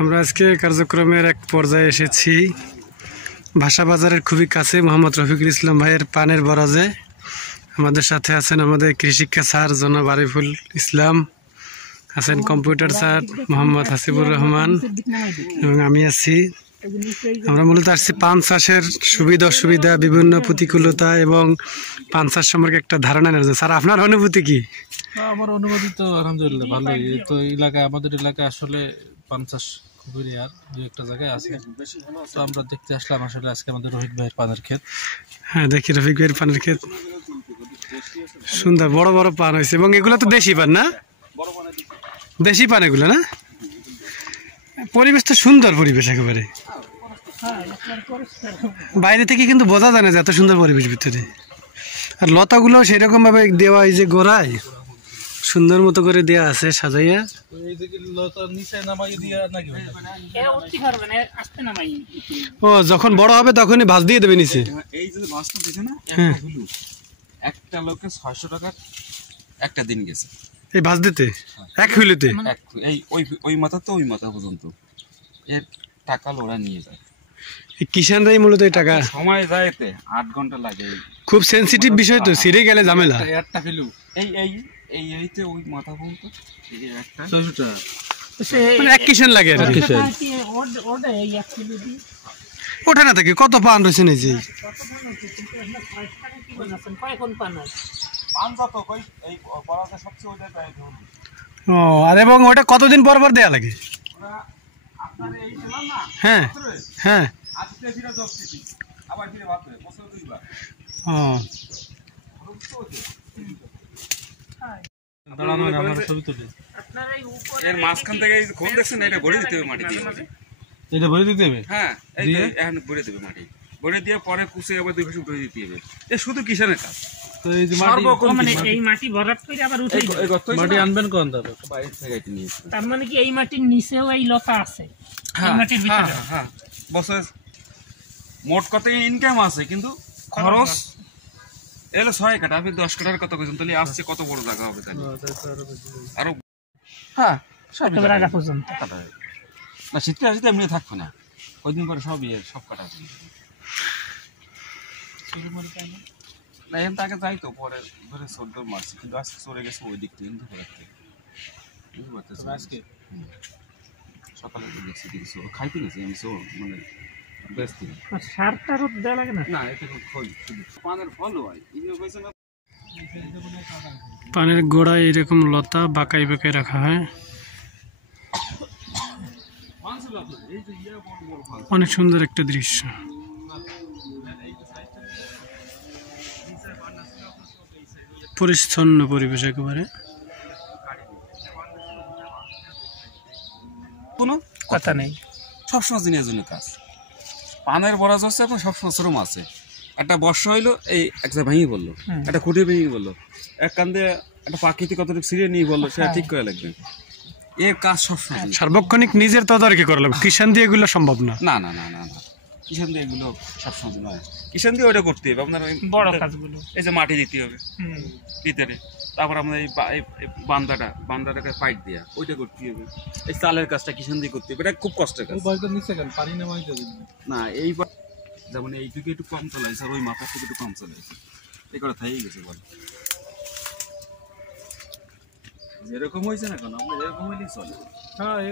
আমরা আজকে কার্যক্রমের এক পর্যায়ে এসেছি। ভাষা বাজারের খুবই কাছে মোহাম্মদ রফিকুল ইসলাম ভাইয়ের পানের বরাজে। আমাদের সাথে আছেন আমাদের কৃষিক্ষা স্যার জনাব আরিফুল ইসলাম, আছেন কম্পিউটার স্যার মোহাম্মদ হাসিবুর রহমান এবং আমি আছি। আমরা মূলত আসছি পান চাষের সুবিধা অসুবিধা, বিভিন্ন প্রতিকূলতা এবং পান চাষ সম্পর্কে একটা ধারণা নেওয়া যায়। স্যার, আপনার অনুভূতি কি? আমার অনুভূতি তো আলহামদুলিল্লাহ ভালোই। তো এলাকায়, আমাদের এলাকায় আসলে পান চাষ খুবই রেয়ার, দু একটা জায়গায় আছে। তো আমরা দেখতে আসলাম আসলে আজকে আমাদের রফিক ভাইয়ের পানের ক্ষেত। হ্যাঁ, দেখি রফিক ভাইয়ের পানের ক্ষেত সুন্দর, বড় বড় পান হয়েছে এবং এগুলো তো দেশি পান না? দেশি পান এগুলো না? পরিবেশ তো সুন্দর, পরিবেশ একেবারে বাইরে থেকে কিন্তু বোঝা যায় না যে এত সুন্দর পরিবেশ ভিতরে। আর লতাগুলো সেরকম ভাবে দেওয়া, এই যে গোড়ায় সুন্দর মতো করে দেওয়া আছে সাজাইয়া। ও যখন বড় হবে তখনই ভাঁজ দিয়ে দেবে নিচে। এই যে ভাঁজটা দিছে না, একটা লোকে 600 টাকার একটা দিন গেছে এই ভাঁজ দিতে, এক হুইলেতে। এই ওই মাথা তো ওই মাথা পর্যন্ত এর টাকা ওরা নিয়ে যায়। কিষানরাই মূলত এই টাকা সময় যায়, এতে 8 ঘন্টা লাগে। খুব সেন্সিটিভ বিষয় তো, ছিঁড়ে গেলে ঝামেলা। একটা ফেলু এই এই এই এইতে ওই মাথা পর্যন্ত এই একটা 600 টাকা মানে এক কিষান লাগে আর কি। ওঠে না থাকে কত পান রয়েছে নিজে। ও, আর এবং ওটা কতদিন পর পর দেয়া লাগে? হ্যাঁ হ্যাঁ। ও, এর মাঝখান থেকে খোল দেখছেন, এটা ভরে দিতে হবে মাটি দিয়ে। এটা ভরে দিতে হবে? হ্যাঁ, এই এখন ভরে দেবে মাটি, ভরে দিয়ে পরে কুচে আবার 2 পাশে উঠে দিতে হবে। এ শুধু কিষানের কাজ। তো এই যে মাটি, মানে এই মাটি ভরাট করে আবার উঠে মাটি আনবেন কোন দাদা? বাইরে থেকে এটা নিয়ে। তার মানে কি এই মাটির নিচেও এই লতা আছে? হ্যাঁ মাটির ভিতরে হ্যাঁ, বছর মোট কত ইনকাম আছে, কিন্তু খরচ এলো 6 কাঠা। আপনি 10 কাঠার কত কইছেন, তাহলে আসছে কত বড় জায়গা হবে তাহলে? আরো হ্যাঁ, সব আগা পর্যন্ত না, শীতকালে আসতে এমনি থাকবে না, কয়দিন পরে সব কাটা না। এখান থেকে যাই তো পরে ধরে 14 মার্চ, কিন্তু আজকে চলে গেছে ওই দিক থেকে, বুঝতে পারতেছি। আজকে সকালে দেখছি খাইতে গেছি আমি, মানে বেশি সার টার দেওয়া লাগে না। না, এটা খোল শুধু পানের ফল হয়। পানের গোড়ায় এরকম লতা বাঁকাই বাঁকাই রাখা হয়। অনেক সুন্দর একটা দৃশ্য। পরিচ্ছন্ন পরিবেশ একেবারে, কোনো কথা নেই। সবসময় দিনের জন্য কাজ। পানের বরাজ হচ্ছে এখন সবসময় শ্রম আছে। একটা বর্ষা হইলো, এই এক জায়গায় ভেঙে বললো, একটা খুঁটে ভেঙে বললো, এক কান্দে একটা প্রাকৃতিক কতটুকু ছিঁড়ে নিয়ে বললো, সেটা ঠিক করে লাগবে। এর কাজ সবসময় সার্বক্ষণিক নিজের তদারকি করা লাগবে। কিষান দিয়ে এগুলো সম্ভব না। না না না না না, কিষান দিয়ে এগুলো সবসময় নয়। কিষান দিয়ে ওইটা করতে হবে আপনার, বড় কাজগুলো। এই যে মাটি দিতে হবে ভিতরে, তারপর আপনার এই বান্দাটাকে পাইপ দেওয়া, ওইটা করতে হবে। এই চালের কাজটা কিষান দিয়ে করতে হবে, এটা খুব কষ্টের কাজ। না, এইবার যেমন এইটুকু একটু কম চালাইছে, আর ওই মাথার থেকে একটু কম চালাইছে, এই করে থাই গেছে বল। যেরকম হয়েছে না কেন, আপনার এরকম হইলেই চলে।